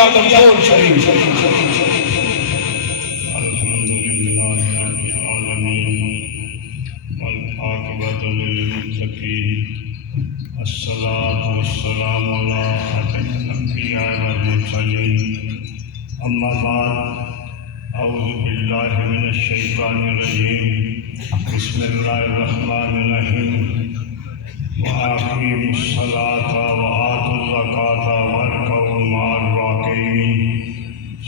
آدم کول شریف الحمدللہ رب العالمین والعاقبۃ للمتقین الصلاۃ والسلام علی خاتم الانبیاء والمرسلین اما بعد اعوذ باللہ من الشیطان الرجیم بسم اللہ الرحمن الرحیم وَأَقِیمُوا الصَّلَاةَ وَآتُوا الزَّکَاةَ وَارْكَعُوا مَعَ الرَّاکعِینَ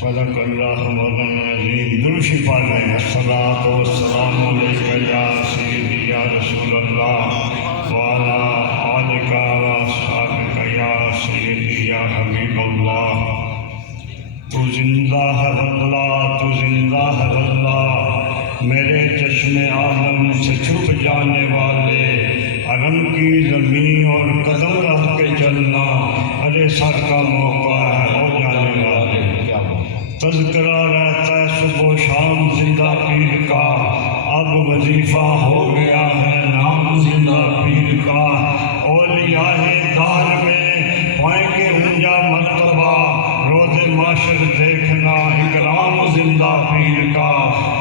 صدق اللہ مولانا العظیم. درود شریف پڑھ رہے ہیں. الصلاۃ والسلام علیک یا سیدی یا رسول اللہ وعلی آلک واصحابک یا سیدی یا حبیب اللہ. تو زندہ ہے واللہ، تو زندہ ہے واللہ، میرے چشم عالم سے چھپ جانے والے، حرم کی زمین اور قدم رکھ کے چلنا، ارے سر کا موقع ہے ہو جانے والے. تذکرہ رہتا ہے صبح و شام زندہ پیر کا، اب وظیفہ ہو گیا ہے نام زندہ پیر کا. اولیاء دار میں پائیں گے اونچا مرتبہ، روز معاشر دیکھنا اکرام زندہ پیر کا.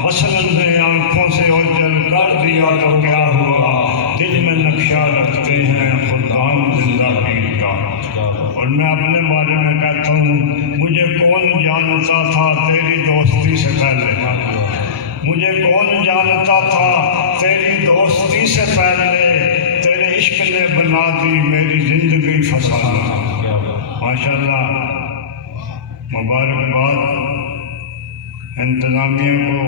مثلاً نے آنکھوں سے اوجل کر دیا تو کیا ہوا، دل میں نقشہ رکھتے ہیں خدام زندہ پیر کا. اور میں اپنے بارے میں کہتا ہوں، مجھے کون جانتا تھا تیری دوستی سے پہلے، مجھے کون جانتا تھا تیری دوستی سے پہلے، تیرے عشق نے بنا دی میری زندگی فسانہ. ماشاءاللہ، مبارکباد انتظامیہ کو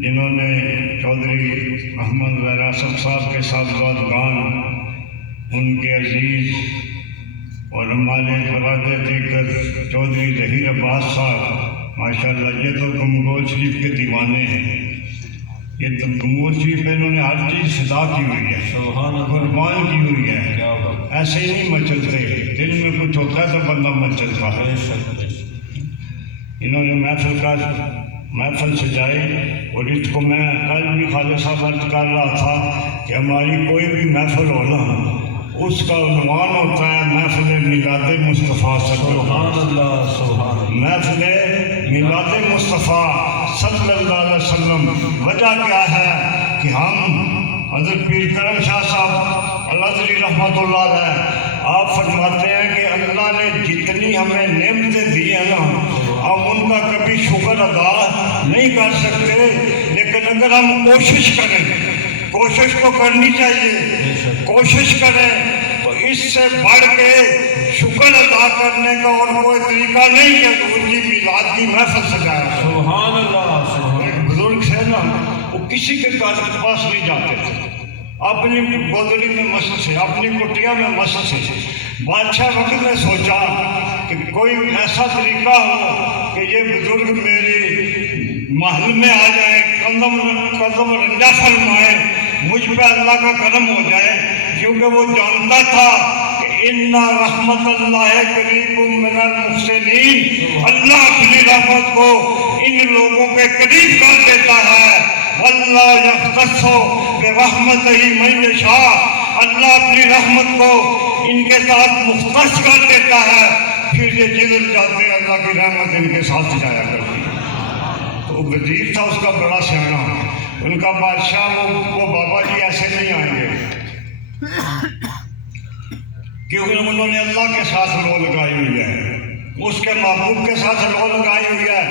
جنہوں نے چودھری محمد وراثت صاحب کے سابقان، ان کے عزیز اور ہمارے برادر دیگر چودھری ظہیر عباس صاحب. ماشاءاللہ یہ تو گنگول شریف کے دیوانے ہیں. یہ تو گنگول شریف میں انہوں نے ہر چیز فدا کی ہوئی ہے، قربان کی ہوئی ہے. ایسے ہی نہیں مچلتے، دل میں کچھ ہوتا ہے تو بندہ مچلتا ہے. انہوں نے محفل سجائی، اور اس کو میں کل بھی خالد صاحب عرض کر رہا تھا کہ ہماری کوئی بھی محفل ہو نا، اس کا عنوان ہوتا ہے محفل میلاد مصطفیٰ صلی اللہ علیہ وسلم. محفل میلاد مصطفیٰ صلی اللہ علیہ وسلم. وجہ کیا ہے کہ ہم حضرت پیر کرم شاہ صاحب الازہری رحمۃ اللہ علیہ آپ فرماتے ہیں کہ اللہ نے جتنی ہمیں نعمتیں دی ہیں نا، ہم ان کا کبھی شکر ادا نہیں کر سکتے، لیکن اگر ہم کوشش کریں، کوشش تو کرنی چاہیے، کوشش کریں تو اس سے بڑھ کے شکر ادا کرنے کا اور کوئی طریقہ نہیں کہ حضور کی میلاد کی محفل سجایا. سبحان اللہ. ایک بزرگ سے نا، وہ کسی کے پاس نہیں جاتے تھے، اپنی گودڑی میں مست سے، اپنی کٹیا میں مست سے. بادشاہ وقت نے سوچا کہ کوئی ایسا طریقہ ہو کہ یہ بزرگ میرے محل میں آ جائے، قدم رنجا فرمائے، مجھ پہ اللہ کا کرم ہو جائے. کیونکہ وہ جانتا تھا کہ اِنَّ رحمت اللہ قریب من المحسنین، اللہ اپنی رحمت کو ان لوگوں کے قریب کر دیتا ہے. واللہ یختص برحمتہ من یشاء، اللہ اپنی رحمت کو ان کے ساتھ مختص کر دیتا ہے، پھر یہ جدھر جاتے ہیں اللہ کی رحمت ان کے ساتھ جایا کرتی. تو وزیر تھا اس کا بڑا سیانا، ان کا بادشاہ وہ بابا جی ایسے نہیں آئیں گے، کیونکہ انہوں نے اللہ کے ساتھ رو لگائی ہوئی ہے، اس کے محبوب کے ساتھ رو لگائی ہوئی ہے.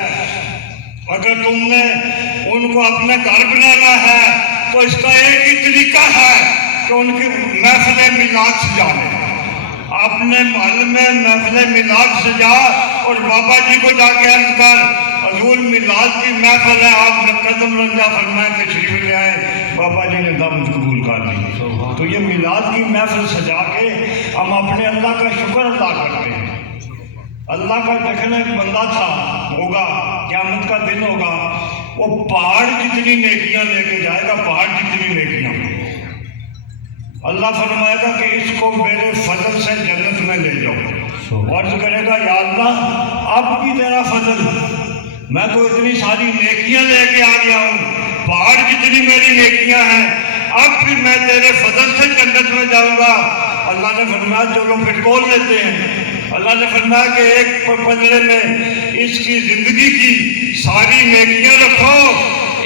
اگر تم نے ان کو اپنے گھر بنانا ہے تو اس کا ایک ہی طریقہ ہے کہ ان کی محفل میلاد سجا لیں. اپنے محل میں محفل میلاد سجا اور بابا جی کو جا کے عرض کر حضور میلاد کی محفل ہے، آپ نے قدم رنجا فرمائے تشریف لے آئے. بابا جی نے دعوت قبول کر لی. تو یہ میلاد کی محفل سجا کے ہم اپنے اللہ کا شکر ادا کرتے ہیں. اللہ کا دیکھنا ایک بندہ تھا، ہوگا قیامت کا دن ہوگا، وہ پہاڑ جتنی نیکیاں لے کے جائے گا، پہاڑ جتنی نیکیاں. اللہ فرمائے گا کہ اس کو میرے فضل سے جنت میں لے جاؤ. عرض کرے گا یا اللہ اب بھی تیرا فضل، میں تو اتنی ساری نیکیاں لے کے آ گیا ہوں، پہاڑ جتنی میری نیکیاں ہیں، اب بھی میں تیرے فضل سے جنت میں جاؤں گا. اللہ نے فرمایا چلو پھر کھول لیتے ہیں. اللہ نے فرمایا کہ ایک پلڑے میں اس کی زندگی کی ساری نیکیاں رکھو،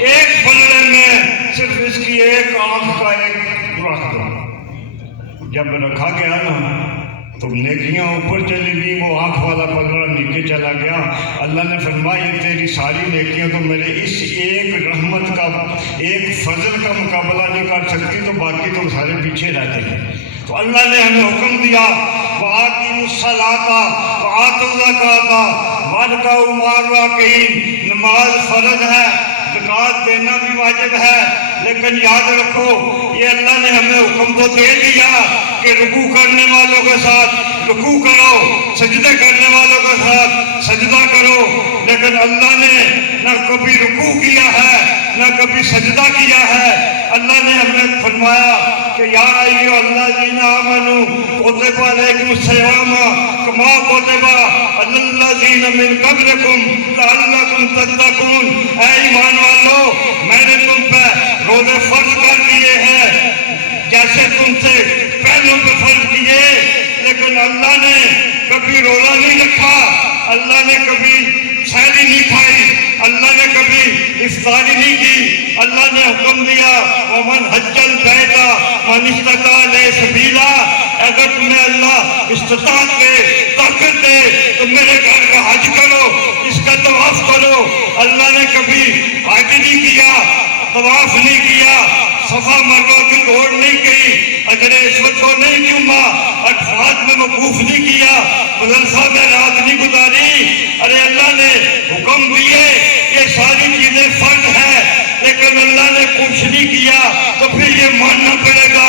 ایک پلڑے میں صرف اس کی ایک آنکھ کا ایک رکھ دو۔ جب رکھا گیا نا تو نیکیاں اوپر چلی گئی، وہ آنکھ والا پلڑا نیچے چلا گیا۔ اللہ نے فرمایا یہ تیری ساری نیکیاں تو میرے اس ایک رحمت کا، ایک فضل کا مقابلہ نہیں کر سکتی، تو باقی تو سارے پیچھے رہتے ہیں۔ تو اللہ نے ہمیں حکم دیا وَآتِمُوا الصَّلَاةَ وَآتُوا الزَّكَاةَ وَارْكَعُوا مَعَ الرَّاكِعِينَ۔ نماز فرض ہے، زکوٰۃ دینا بھی واجب ہے، لیکن یاد رکھو یہ اللہ نے ہمیں حکم تو دے دیا کہ رکوع کرنے والوں کے ساتھ رکوع کرو، سجدے کرنے والوں کے ساتھ سجدہ کرو، لیکن اللہ نے نہ کبھی رکوع کیا ہے نہ کبھی سجدہ کیا ہے۔ اللہ نے ہمیں فرمایا کہ یا ایھا الذین آمنوا کتب علیکم الصیام کما کتب علی الذین من قبلکم لعلکم تتقون۔ اے ایمان والو، میں نے تم پہ روزے فرض کر دیے ہیں جیسے تم سے پہلوں پہ فرض کیے، لیکن اللہ نے کبھی روزہ نہیں رکھا، اللہ نے کبھی سحری نہیں کھائی، اللہ نے کبھی افطاری نہیں کی۔ اللہ نے حکم دیا ومن حج البیت من استطاع الیہ سبیلا، اگر تمہیں اللہ استطاعت دے، طاقت دے تو میرے گھر کا حج کرو، اس کا طواف کرو۔ اللہ نے کبھی حج نہیں کیا، طواف نہیں کیا، صفا مروہ کی دوڑ نہیں کی، اجر اسود کو نہیں چوما، عرفات میں وقوف نہیں کیا، مزدلفہ میں رات نہیں گزاری۔ ارے اللہ نے حکم دیے یہ ساری چیزیں فرض ہیں، لیکن اللہ نے کچھ نہیں کیا، تو پھر یہ ماننا پڑے گا